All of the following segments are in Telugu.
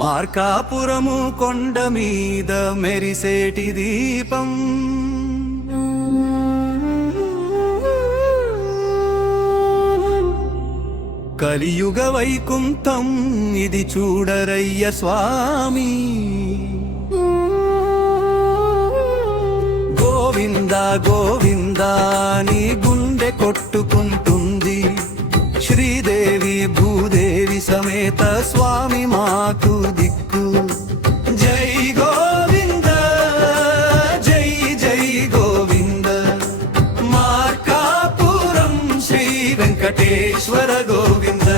మార్కాపురము కొండ మీద మెరిసేటి దీపం, కలియుగ వైకుంఠం ఇది చూడరయ్య స్వామి. గోవింద గోవింద నీ గుండె కొట్టుకుంటుంది, శ్రీదేవి భూదేవి సమేత స్వామి మాకు దిక్కు. జై గోవింద జై జై గోవింద, మార్కాపురం శ్రీ వెంకటేశ్వర గోవింద.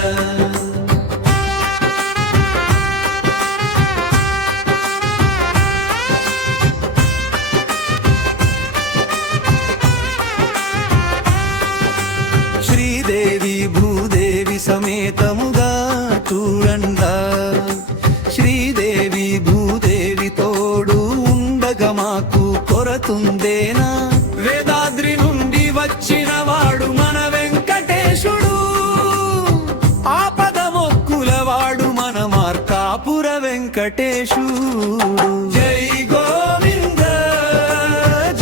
శ్రీదేవి భూదేవి సమేతముగా చూడండా, శ్రీదేవి భూదేవి తోడు ఉండగా మాకు కొరతుందేనా? వేదాద్రి నుండి వచ్చిన వాడు మన వెంకటేశుడు, ఆపద మొక్కులవాడు మన మార్కాపుర వెంకటేశుడు. జై గోవింద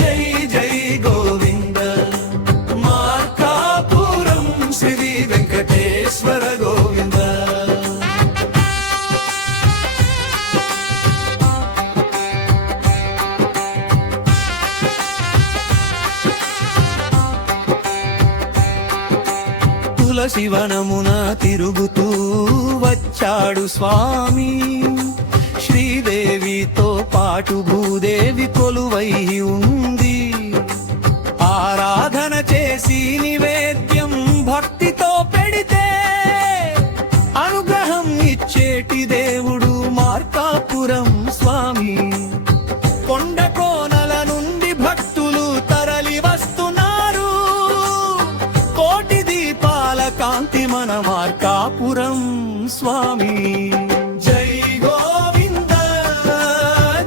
జై జై గోవింద, మార్కాపురం శ్రీ వెంకటేశ్వర గోవింద. తులసివనమున తిరుగుతూ వచ్చాడు స్వామి, శ్రీదేవితో పాటు భూదేవి కొలువై ఉంది. ఆరాధన చేసి నివేద్యం భక్తితో పెడితే అనుగ్రహం ఇచ్చేటి దేవుడు మార్కాపురం స్వామి. కొండ కోనల నుండి భక్తులు తరలి వస్తున్నారు, కోటి దీపాల కాంతి మన మార్కాపురం స్వామి. జై గోవింద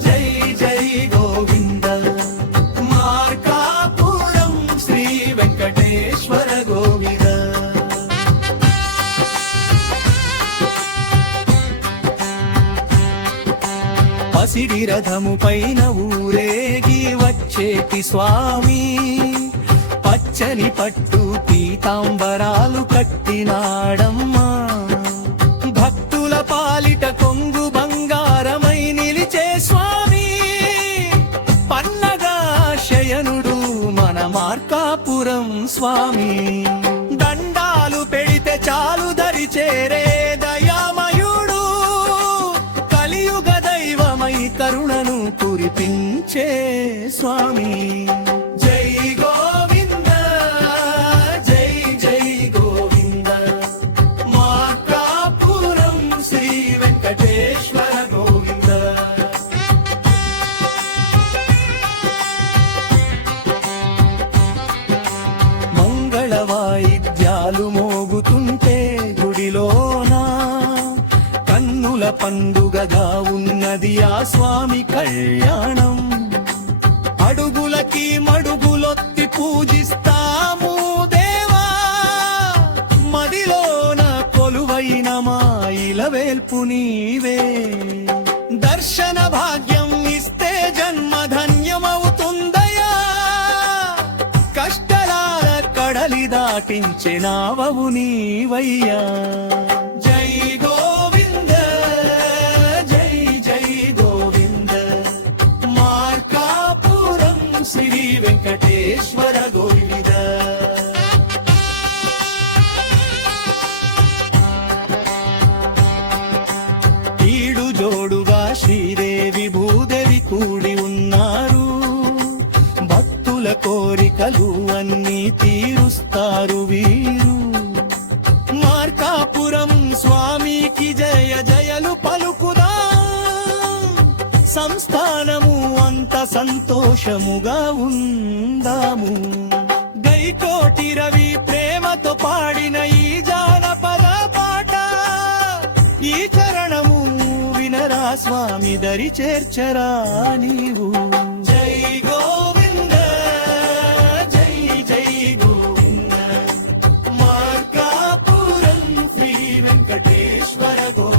జై జై గోవింద, మార్కాపురం శ్రీ వెంకటేశ్వర గోవింద. పసిడి రథము పైన ఊరేగి వచ్చేటి స్వామి, పచ్చని పట్టు పీతాంబరాలు కట్టినాడమ్మా. భక్తుల పాలిట కొంగు బంగారమై నిలిచే స్వామి, పన్నగా శయనుడు మన మార్కాపురం స్వామి. దండాలు పెడితే చాలు దరి చేరే దయామయుడు, కలియుగ దైవమై కరుణను కురిపించే స్వామి. జై గోవింద జై జై గోవింద, మార్కాపురం శ్రీ వెంకటేశ్వర గోవింద. మంగళ వాయిద్యాలు మోగుతుంటే గుడిలోనా, కన్నుల పండుగగా ఉన్నది ఆ స్వామి కళ్యాణం. అడుగులకి మడుగులొత్తి పూజిస్తాము దేవా, మదిలోన కొలువైన మా ఇలవేల్పు నీవే. దర్శన భాగ్యం ఇస్తే జన్మ ధన్యమవుతుందయా, కష్టలాల కడలి దాటించే నావవు నీవయ్యా. జై గోవింద జై జై గోవింద, మార్కాపురం శ్రీ వెంకటేశ్వర గోవింద. ఈడు జోడుగా శ్రీదేవి భూదేవి కూడి ఉన్నారు, భక్తుల కోరికలు అన్నీ తీరుస్తారు వీరు. మార్కాపురం స్వామికి జయ జయలు పలుకుదా, సంస్థానము అంత సంతోషముగా ఉందాము. గైకోటి రవి ప్రేమతో పాడిన ఈ జానపద పాట, ఈ చరణము వినరా స్వామి దరి చేర్చరా నీవు. జై గోవింద జై జై గోవింద, మార్కాపురం శ్రీ వెంకటేశ్వర గోవింద.